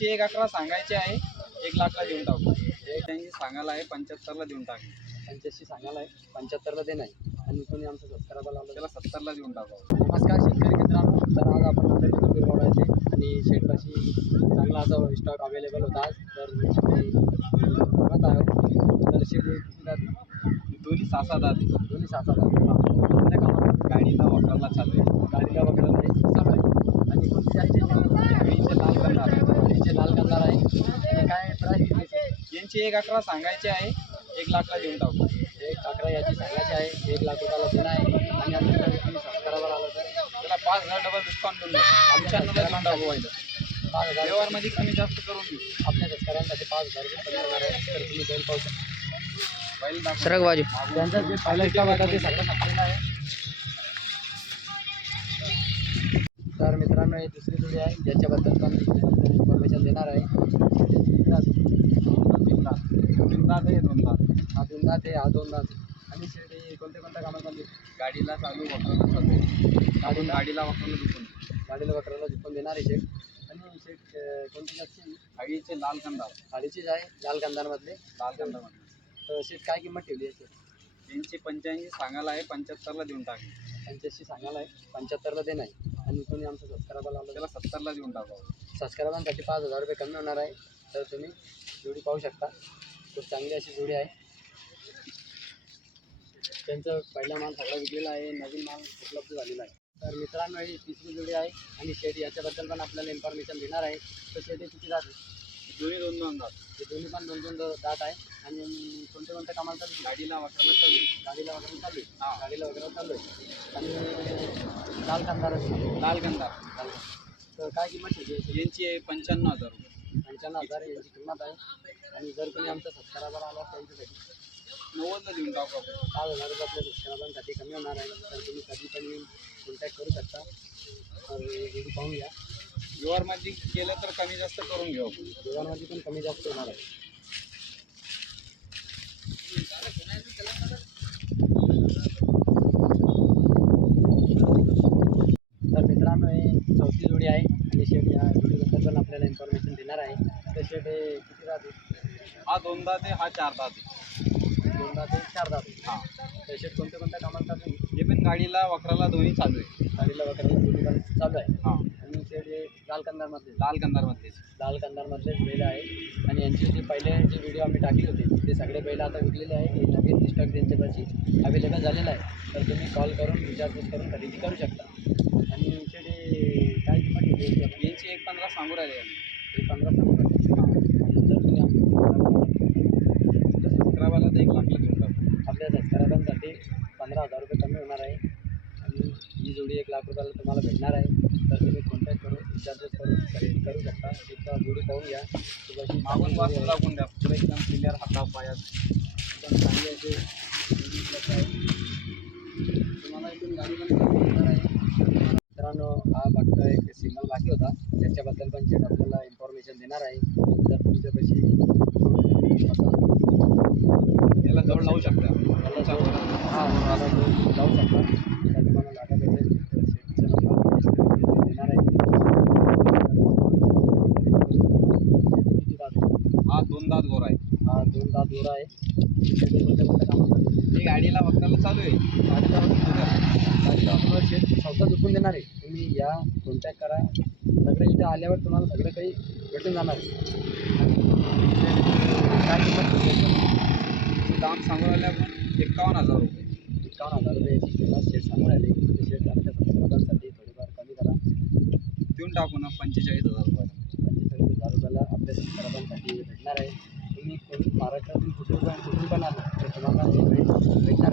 यांची एक अकरा सांगायची आहे एक लाखला देऊन टाकू. एक त्यांची सांगायला आहे पंच्याहत्तरला देऊन टाकू. पंच्याऐंशी सांगायला आहे पंच्याहत्तरला दे नाही. आणि कोणी आमचं सबस्क्रायबर आलं त्याला सत्तरला देऊन टाकू. नमस्कार शेतकरी मित्रांनो तर आज आपण रोडाचे आणि शेटपाशी चांगला असा स्टॉक अवेलेबल होता आज. तर बघत आहोत. तर दोन्ही सासा दात? दोन्ही सात सात कामात गाडीला वापरायला चालू आहे गाडीला वगैरे नाही चालू आहे आणि कोणती जास्तीची गाडीचे लाल करणार गाडीचे लाल करणार आहे आणि काय प्राईस किती यांची एक अकरा सांगायची आहे. एक लाखला देऊन टाकू. एक अकरा याची सांगायची आहे. एक लाख रुपयाला देणं आहे. आणि आपल्याला तुम्ही सबस्क्रायबर आलं तर त्याला पाच हजार डबल डिस्काउंट देऊन टाकू. पंच्याण्णवला देऊन टाकू पहिलं पाच हजार व्यवहारमध्ये कमी जास्त करून घेऊ. आपल्या शेतकऱ्यांसाठी पाच हजार रुपये कमी होणार आहे. तर तुम्ही बैल पाहू शकता. सरक बाजू. त्यांचा जे पहिला होता ते सगळं संपलेलं आहे. तर मित्रांनो ही दुसरी जोडी आहे. ज्याच्याबद्दल पण इन्फॉर्मेशन देणार आहे तीन दात तीन दात आहे दोन दात हा दोन दात आहे हा दोन दात आणि शेती कोणत्या कोणत्या चालली? गाडीला चालू वापरायला चालू. आहे गाडी गाडीला वापरायला दुखून गाडीला वकराला झुकून देणार आहे शेट आणि शेट कोणती जास्ती गाडीचे लाल कंदार गाडीचीच आहे लाल कंदारमधले लाल कंदार तर शेट काय किंमत ठेवली आहे शेट यांची पंच्याऐंशी सांगायला आहे पंच्याहत्तरला देऊन टाकू. पंच्याऐंशी सांगायला आहे पंच्याहत्तरला दे नाही. आणि कोणी आमचं सबस्क्रायबर आलं त्याला सत्तरला देऊन टाकू. सबस्क्रायबांसाठी पाच हजार रुपये कमी होणार आहे. तर तुम्ही जोडी पाहू शकता. खूप चांगली अशी जोडी आहे. त्यांचं पहिला माल सगळा विकलेला आहे नवीन माल उपलब्ध झालेला आहे. तर मित्रांनो ही तिसरी जोडी आहे आणि शेट याच्याबद्दल पण आपल्याला इन्फॉर्मेशन देणार आहे. तर शेट किती जात दोन्ही दोन दोन दात हे दोन्ही पण दोन दोन दात आहे. आणि कोणत्या कोणत्या कामाला चालू? गाडीला वापरायला चालू आहे. गाडीला वगैरे चालू आहे? हा. गाडीला वगैरे चालू आहे. आणि लाल कांदार लाल कंदार तर काय किंमत आहे? यांची आहे पंच्याण्णव हजार रुपये. पंच्याण्णव हजार यांची किंमत आहे. आणि जर कोणी आमचा सबस्क्रायबर आला त्यांच्यासाठी नव्वदला देऊन टाकू आपण. पाच हजार रुपये आपल्या सबस्क्रायबरांसाठी कमी होणार आहे. तर तुम्ही कधी पण येऊन कॉन्टॅक्ट करू शकता. तर व्हिडिओ पाहून घ्या व्यवहारमध्ये केलं तर कमी जास्त करून घेऊ आपण. दोघांमध्ये पण कमी जास्त होणार आहे तर मित्रांनो हे चौथी जोडी आहे आणि शेट या जोडीबद्दल पण आपल्याला इन्फॉर्मेशन देणार आहे तर शेट हे किती राहते हा दोन दात आहे हा चार दात आहे. दोन दात आहे चार दात आहे हा. तर शेट कोणत्या कोणत्या कामाला चालू आहे? हे पण गाडीला वखराला दोन्ही चालू आहे. गाडीला वगैरे दोन्ही पण चालू आहे. हा. आणि शेट हे लाल कंदारमधले लाल कंदारमधले लाल कंदारमधलेच बैल आहे आणि यांचे जे पहिले जे व्हिडिओ आम्ही टाकले होते ते सगळे बैल आता विकलेले आहे नवीन स्टॉक त्यांच्यापाशी अवेलेबल झालेला आहे. तर तुम्ही कॉल करून विचारपूस करून खरेदी करू शकता. आणि शेडे काय किंमत याची? एक पंधरा सांगू राहिले आम्ही. हे पंधरा सांगू आणि जर तुम्ही आम- सबस्क्रायबरला तर एक लाखला देऊन टाकू आपल्या सबस्क्रायबांसाठी पंधरा हजार रुपये कमी होणार आहे. आणि ही जोडी एक लाख रुपयाला तुम्हाला भेटणार आहे. तर तुम्ही कॉन्टॅक्ट करून विचारपूस करून खरेदी करू शकता. एकदा जोडी पाहून घ्या. तुझ्याशी मागून वाचून दाखवून द्या. पुढे एकदम क्लिअर हाता पायात. एकदम चांगली असे तुम्हाला इथून गाडी पण भेटणार आहे. मित्रांनो हा फक्त एक सिग्नल बाकी होता. त्याच्याबद्दल पण शेट आपल्याला इन्फॉर्मेशन देणार आहे. जर तुमच्यापाशी याला जवळ लावू शकता. हा जाऊ शकता. त्या तुम्हाला देणार आहे हा दोन दात गोरा आहे. हा दोन दात आहे. कोणत्या कोणत्या कामात हे गाडीला चालू आहे. गाडीला गाडीला शेत स्वतः चुकून देणार आहे. तुम्ही या कॉन्टॅक्ट करा. सगळे इथे आल्यावर तुम्हाला सगळं काही भेटून जाणार आहे. दाम सांगू राहिले आपण एकावन्न हजार रुपये. एकावन्न हजार रुपये याची किंमत शेट सांगून राहिली ते शेट आमच्या सबस्क्रायबांसाठी थोडीफार कमी करा. देऊन टाकू ना पंचेचाळीस हजार रुपये. पंचेचाळीस हजार रुपयाला आपल्या सबस्क्रायबांसाठी भेटणार आहे. तुम्ही कोण महाराष्ट्रातून कुठून पण कुठून पण आला तर तुम्हाला भेटणार